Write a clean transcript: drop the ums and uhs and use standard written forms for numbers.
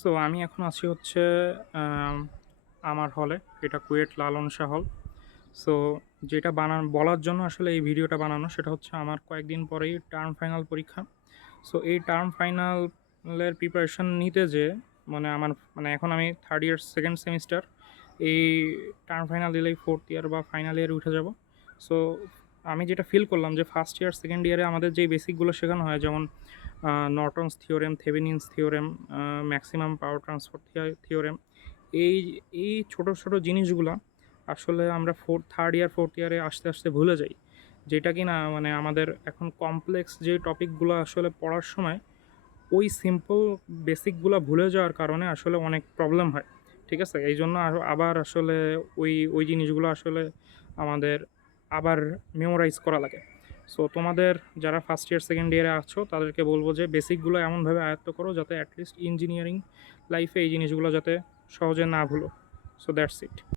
So আমি এখন আছি হচ্ছে আম, আমার হলে। এটা কুয়েট লালন শাহ হল। সো যেটা বলার জন্য আসলে এই ভিডিওটা বানানো সেটা হচ্ছে আমার কয়েকদিন পরেই টার্ম ফাইনাল পরীক্ষা। সো এই টার্ম ফাইনালের প্রিপারেশন নিতে যে এখন আমি থার্ড ইয়ার সেকেন্ড সেমিস্টার। এই টার্ম ফাইনাল দিলেই ফোর্থ ইয়ার বা ফাইনাল ইয়ারে উঠে যাব। সো আমি যেটা ফিল করলাম যে ফার্স্ট ইয়ার সেকেন্ড ইয়ারে আমাদের যেই বেসিকগুলো শেখানো হয়, যেমন Norton's theorem, Thevenin's theorem, maximum power transfer theorem, এই এই ছোট ছোট জিনিসগুলো আসলে আমরা থার্ড ইয়ার ফোর্থ ইয়ারে আস্তে আস্তে ভুলে যাই। যেটা কি না আমাদের এখন কমপ্লেক্স যে টপিকগুলো আসলে পড়ার সময় ওই সিম্পল বেসিকগুলো ভুলে যাওয়ার কারণে আসলে অনেক প্রবলেম হয়। ঠিক আছে, এই জন্য আবার আসলে ওই ওই জিনিসগুলো আসলে আমাদের আবার মেমোরাইজ করা লাগে। সো তোমাদের যারা ফার্স্ট ইয়ার সেকেন্ড ইয়ারে আছো তাদেরকে বলবো যে বেসিকগুলো এমনভাবে আয়ত্ত করো যাতে অ্যাটলিস্ট ইঞ্জিনিয়ারিং লাইফে এই জিনিসগুলো যাতে সহজে না ভুলো। So that's it.